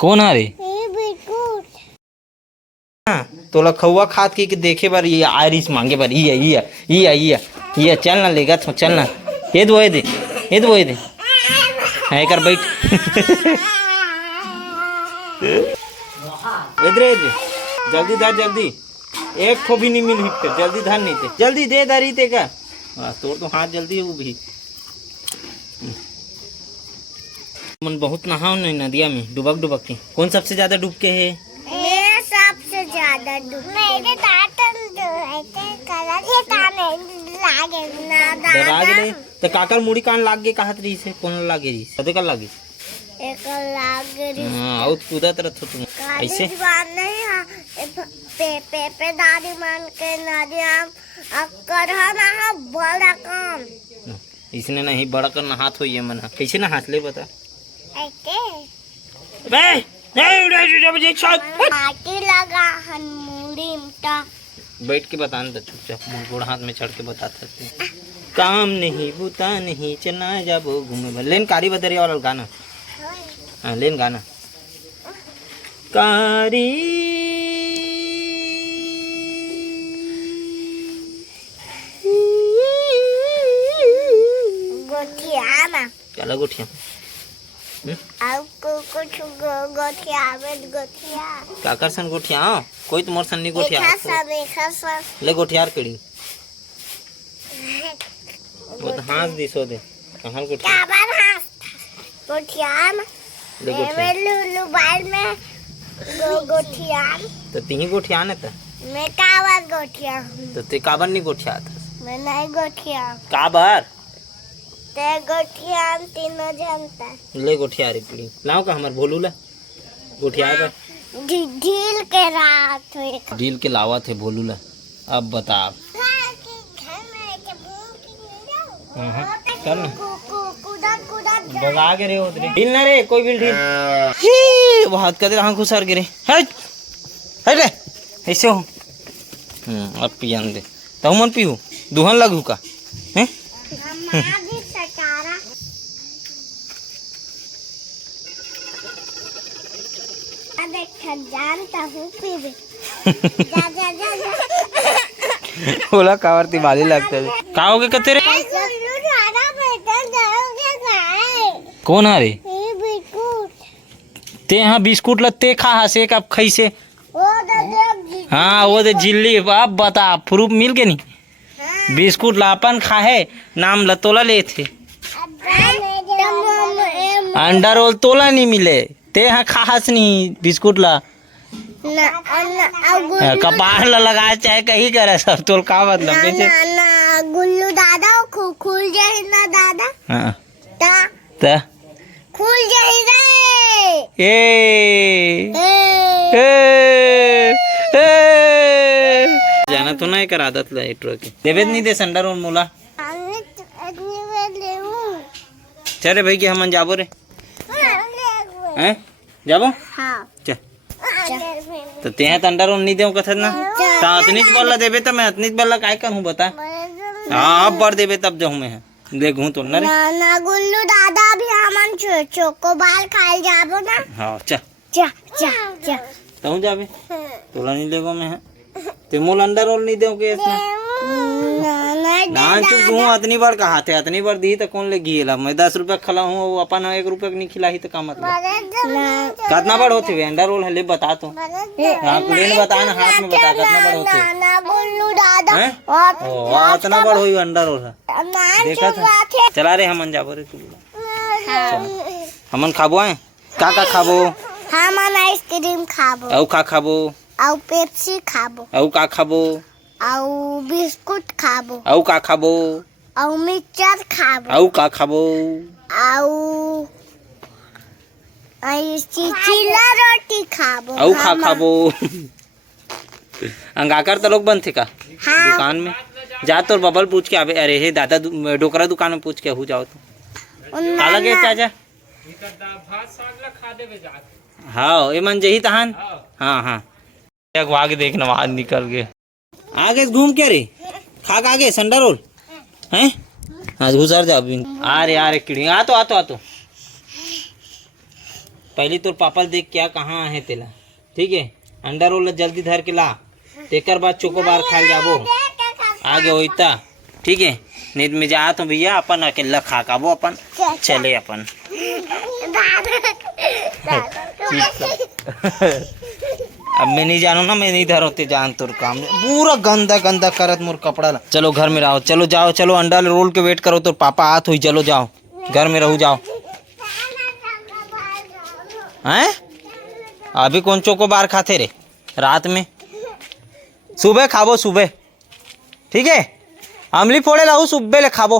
कौन आ रे तोला खौआ खात की देखे बार ये आयरिस मांगे बार ये चल ना लेगा तो चल ना ये दे है कर बैठ इधर जल्दी धा जल्दी एक ठो भी नहीं मिल फिर जल्दी धान नहीं थे जल्दी दे दारी ते का तोड़ तो हाथ जल्दी है वो भी मन बहुत नहाओ नहीं नदिया में डुबक के कौन सबसे ज्यादा डूब के है मैं सबसे ज्यादा डूब मेरे लागे तो काकर मुड़ी कान लाग गए कहत रही से कौन लागे रही सदे का लागे एक लागे रही हां आउट कूदत रहत तुम ऐसे नहीं पे दादी मान के नदिया अक्कर ना बड़ा काम इसने नहीं बड़ा कर नहात हो ये मना कैसे नहात ले बता ऐसे बे नहीं माटी लगा हन मुड़ी में बैठ के बताने तो चुपचाप गोड़ हाथ में चढ़ के बता सकते काम नहीं बूता नहीं चलना जाबो घूमे लेन कारी बदरिया वाला गाना हाँ लेन गाना कारी गोठिया ना चला गोठिया गोठिया काकर सन गोठिया कोई तो मोर सन नहीं गोठिया ले गोठियार केड़ी वो तो हाथ दी सो दे कहां गोठिया गोठिया ले गोठिया लुलु बाल में गोठिया तो तीही गोठिया ने तो मैं काबर गोठिया तो ते काबर नहीं गोठिया था मैं नहीं गोठिया काबर ते गोठिया तीनों जानता ले गोठिया रे केड़ी लाओ का हमर भोलू ला गोठिया पर ढील के रात हुई डील के लावा थे भोलू ला अब बता कर ना बगा के रे उधर ढील ना रे कोई भी ढील वो हाथ कर दे हां घुसर गिरे हट हट रे ऐसे हो अब पियान दे तो मन पीहू दुहन लगू का हैं जानता हूँ बोला कावरती बाली लगता है का हो गए कते रे कौन आ रे ते हाँ बिस्कुट लते खा हसे कब खाई से हाँ वो दे जिल्ली अब बता प्रूफ मिल के नहीं बिस्कुट लापन खा है नाम लतोला ले थे अंडा रोल तोला नहीं मिले ते हाँ खास नहीं बिस्कुट ला कपार ला लगा चाहे कहीं करे सब तोल का मतलब कैसे गुल्लू दादा खुल जाए ना दादा हाँ ता खुल जाए रे ए जाना तो नहीं कर आदत ला इट्रो के देवेद नहीं दे संडर और मूला चले भाई कि हम जाबो रे हैं जाबो हाँ चल तो ते अंडर और नहीं देऊ कथत ना ता अतनीच बोला देबे तो मैं अतनीच बोला काय करूं बता हां अब बढ़ देबे तब जाऊं मैं देखूं तो ना रे ना गुल्लू दादा भी हमन चोकोबार खाए जाबो ना हां चल तू जाबे तोला नहीं लेगो मैं ते मोल अंडर और नहीं देऊ के इसमें ना चुप तू अतनी बार कहा थे अतनी बार दी तो कौन ले गिला मैं 10 रुपया खिला हूँ अपन 1 रुपया नहीं खिलाई तो का मतलब कितना बड़ होते वे अंडा रोल है ले बता तो हाँ प्लेन बता ना हाथ में बता कितना बड़ होते इतना बड़ हुई अंडा रोल है देखा था चला रे हमन जाबो रे तू हमन खाबो है का खाबो हमन आइसक्रीम खाबो औ का खाबो औ पेप्सी खाबो औ का खाबो औ बिस्कुट खाबो औ का खाबो औ मिक्सचर खाबो औ का खाबो औ चिचिला रोटी खाबो औ खा खाबो अंगाकर तो लोग बंद थे का दुकान में जा तो बबल पूछ के आवे अरे हे दादा डोकरा दुकान में पूछ के हो जाओ तो का लगे चाचा हाँ ये मन जही तहान हाँ आगे देखना वहां निकल गए आगे घूम के रे खा आगे संडा रोल हैं आज घुसर जा अभी। आ रे किड़ी आ तो पहले तो पापा देख क्या कहाँ है तेला। ठीक है अंडा रोल जल्दी धर के ला, तेकर बाद चोकोबार खा जाबो आगे होता। ठीक है नहीं में जा तो भैया अपन अकेला खा काबो अपन चले अपन। अब मैं नहीं जानू ना, मैं नहीं धर होते जान तुर काम पूरा गंदा गंदा करत मोर कपड़ा ला। चलो घर में रहो, चलो जाओ चलो अंडा रोल के वेट करो तो पापा आत हुई। चलो जाओ घर में रहो जाओ। हैं अभी कौन चोकोबार खाते रे रात में, सुबह खाबो सुबह। ठीक है अमली फोड़े लाऊ सुबह ले खाबो।